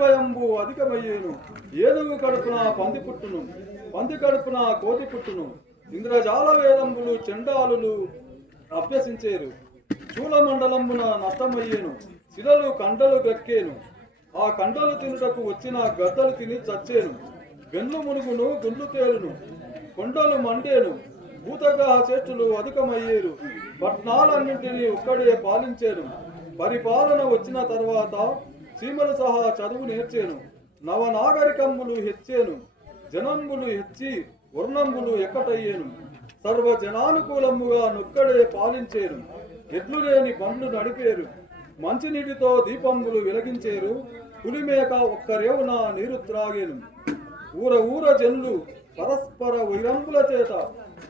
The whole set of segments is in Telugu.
భయంబు అధికమయ్యేను. ఏనుగు కడుపున పంది పుట్టును, పంది కడుపున కోతి పుట్టును. ఇంద్రజాల వేదంబులు చండాలులు అభ్యసించేరు. చూలమండలమున నష్టమయ్యేను, శిలలు కండలు గక్కేను. ఆ కండలు తినుటకు వచ్చిన గద్దలు తిని చచ్చేను. వెన్ను మునుగును, గుండు తేలును, కొండలు మండేను. భూతగ్రహ చేష్టులు అధికమయ్యేరు. పట్నాలన్నింటినీ ఒక్కడే పాలించేను. పరిపాలన వచ్చిన తర్వాత సీమలు సహా చదువు నేర్చేను. నవనాగరికంబులు హెచ్చేను. జనంబులు హెచ్చి వర్ణంబులు ఎక్కటయ్యేను. సర్వజనానుకూలముగా నొక్కడే పాలించేను. ఎడ్లు లేని బండ్లు నడిపేరు. మంచినీటితో దీపంబులు వెలిగించేరు. పులిమేక ఒక్కరేవున నీరు త్రాగేను. ఊర జనులు పరస్పర వైరంబుల చేత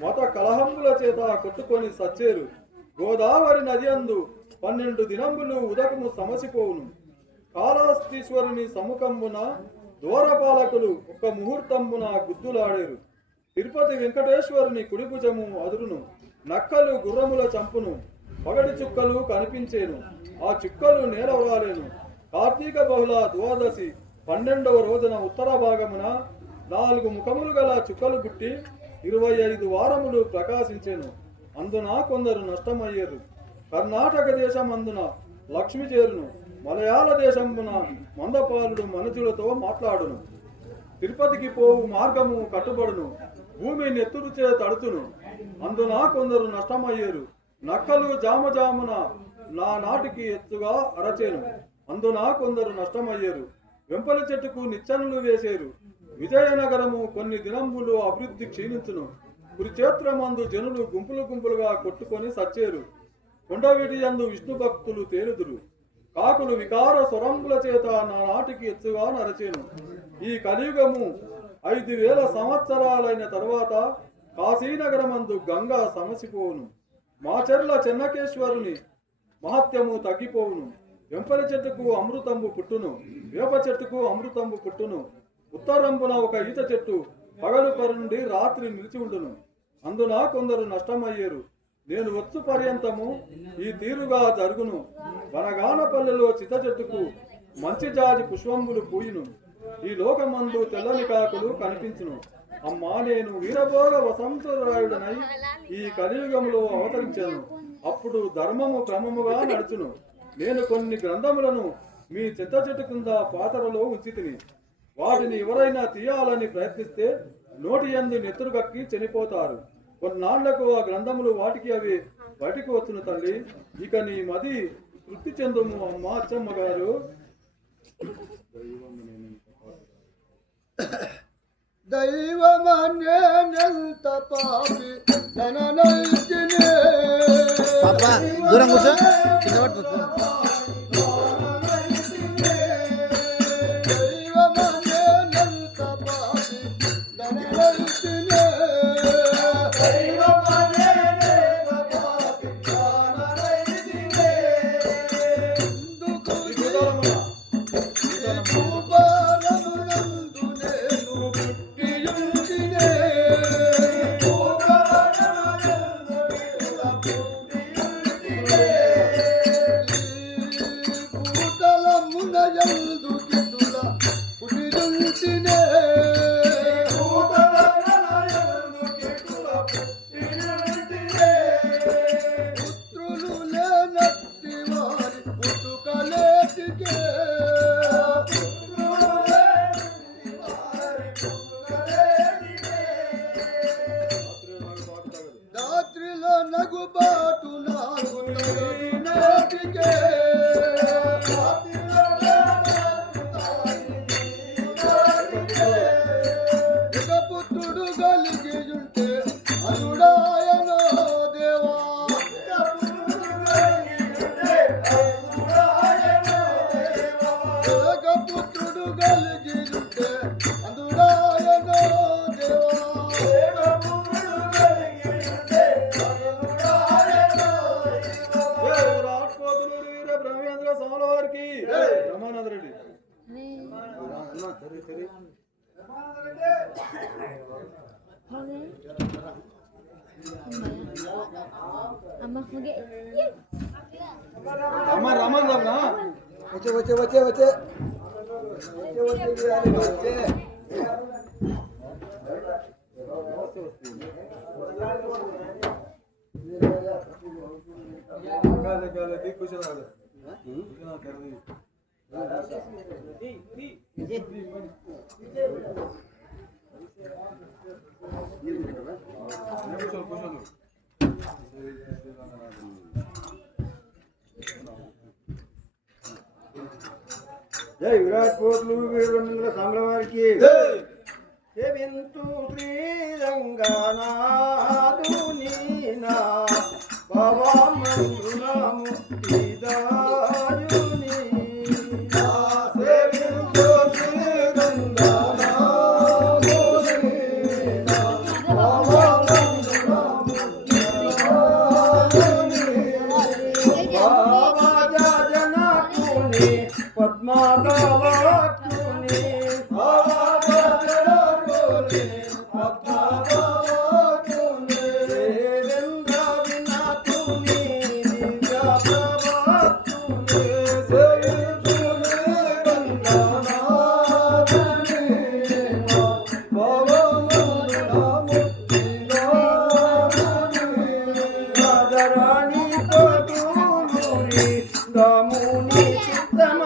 మత కలహంబుల చేత కొట్టుకొని సచ్చేరు. గోదావరి నది అందు 12 దినంబులు ఉదకము సమసిపోవును. కాళహస్తీశ్వరుని సముఖంబున దూరపాలకులు ఒక ముహూర్తంబున గుద్దులాడేరు. తిరుపతి వెంకటేశ్వరుని కుడిభుజము అదురును. నక్కలు గుర్రముల చంపును. పగటి చుక్కలు కనిపించేను. ఆ చుక్కలు నేలవాలేను. కార్తీక బహుళ ద్వాదశి 12వ రోజున ఉత్తర భాగమున 4 ముఖములు గల చుక్కలు పుట్టి 25 వారములు ప్రకాశించెను. అందున కొందరు నష్టమయ్యేరు. కర్ణాటక దేశం అందున లక్ష్మి చేరును. మలయాళ దేశమున మందపాలుడు మనుజులతో మాట్లాడును. తిరుపతికి పోవు మార్గము కట్టుబడును. భూమి నెత్తురుచే తడుతును. అందున కొందరు నష్టమయ్యేరు. నక్కలు జామజామున నా నాటికి ఎత్తుగా అరచేను. అందున కొందరు నష్టమయ్యేరు. వెంపల చెట్టుకు నిచ్చెనలు వేసేరు. విజయనగరము కొన్ని దినంబులు అభివృద్ధి క్షీణించును. కురుక్షేత్రమందు జనులు గుంపులు గుంపులుగా కొట్టుకొని సచ్చేరు. కొండవీటి యందు విష్ణు భక్తులు తేలుదురు. కాకులు వికార స్వరంబుల చేత నా నాటికి ఎత్తుగా నరచేను. ఈ కలియుగము 5000 సంవత్సరాలైన తరువాత కాశీనగరమందు గంగా సమసిపోవును. మాచెర్ల చెన్నకేశ్వరుని మహత్యము తగ్గిపోవును. వెంపలి చెట్టుకు అమృతంబు పుట్టును. వేప చెట్టుకు అమృతంబు పుట్టును. ఉత్తరంబున ఒక ఈత చెట్టు పగలు పరుండి రాత్రి నిలిచి ఉండును. అందున కొందరు నష్టమయ్యేరు. నేను వచ్చు పర్యంతము ఈ తీరుగా జరుగును. వనగానపల్లెలో చిత చెట్టుకు మంచి జాతి పుష్పంబులు పూయును. ఈ లోకమందు తెల్లని కాకులు కనిపించును. అమ్మా, నేను వీరభోగ వసంతరాయుడనై ఈ కలియుగములో అవతరించాను. అప్పుడు ధర్మము క్రమముగా నడుచును. నేను కొన్ని గ్రంథములను మీ చింత చెట్టు కింద పాతరలో ఉంచితిని. వాటిని ఎవరైనా తీయాలని ప్రయత్నిస్తే నోటి యందు నెత్తురు కక్కి చనిపోతారు. కొన్నాళ్లకు ఆ గ్రంథములు వాటికి అవి బయటికి వచ్చును. తల్లి, ఇక నీ మది తృప్తి చెందుము అమ్మ అచ్చమ్మ గారు. దైవమన్యేనంత పాపి ధననైతినే పాపా దూరం కూర్చో కింద పడుతుంది. దైవమన్యేనంత పాపి ధననైతినే నగుబాటు నాకు నాటికే పుత్రుడు కలిగి ఉంటే అరుడాయనో దేవా. పుత్రుడు కలిగి ఉంటే అందుడాయనో దేవా. రమానంద రెడ్డి అమ్మ రమానంద వచ్చే వచ్చే వచ్చే వచ్చే జై విరాట్ కోట్లు వీరభద్ర సాంబల వారికి సేవింతు శ్రీరంగనాథుని నా భవమందునముక్తిదాయుని సేవింతు శ్రీరంగనాథుని నా భవమందునముక్తిదాయుని భావజనకుని పద్మాదవాకుని దాముని చిత్తమ